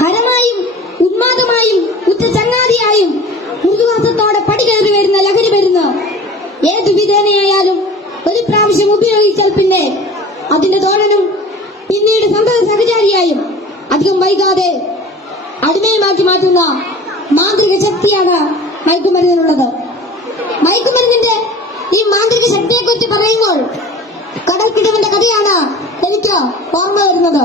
ഹരമായും ഉന്മാദമായും ഉറ്റ ചങ്ങാതിയായും മൃദുവാസത്തോടെ പടികയറി വരുന്ന ലഹരി വരുന്ന ഏത് വിധേനയായാലും ഒരു പ്രാവശ്യം ഉപയോഗിച്ചാൽ പിന്നെ അതിന്റെ തോഴനും പിന്നീട് സംഭവ സഹചാരിയായും അധികം വൈകാതെ അടിമയുമാക്കി മാറ്റുന്ന മാന്ത്രിക ശക്തിയാണ് മയക്കുമരുന്നിനുള്ളത്. മയക്കുമരുന്നിന്റെ ഈ മാന്ത്രിക ശക്തിയെക്കുറിച്ച് പറയുമ്പോൾ കടൽക്കിടവിന്റെ കഥയാണ് എനിക്ക് ഓർമ്മ വരുന്നത്.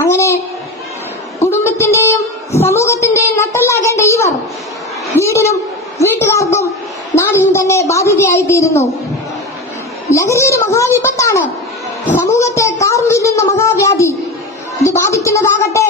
അങ്ങനെ കുടുംബത്തിന്റെയും സമൂഹത്തിന്റെയും നട്ടല്ലാകേണ്ട ഇവർ വീടിനും വീട്ടുകാർക്കും നാടിനും തന്നെ ബാധ്യതയായി തീരുന്നു ലഹരി ഒരു മഹാവിപത്താണ്. സമൂഹത്തെ കാർന്നിരുന്ന മഹാവ്യാധി. ഇത് ബാധിക്കുന്നതാകട്ടെ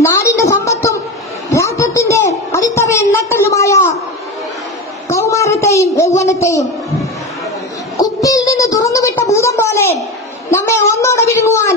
നാടിന്റെ സമ്പത്തും രാഷ്ട്രത്തിന്റെ അടിത്തറയും നട്ടലുമായ കൗമാരത്തെയും യൗവനത്തെയും. കുപ്പിയിൽ നിന്ന് തുറന്നുവിട്ട ഭൂതം പോലെ നമ്മെ ഒന്നോടെ വിഴുങ്ങുവാൻ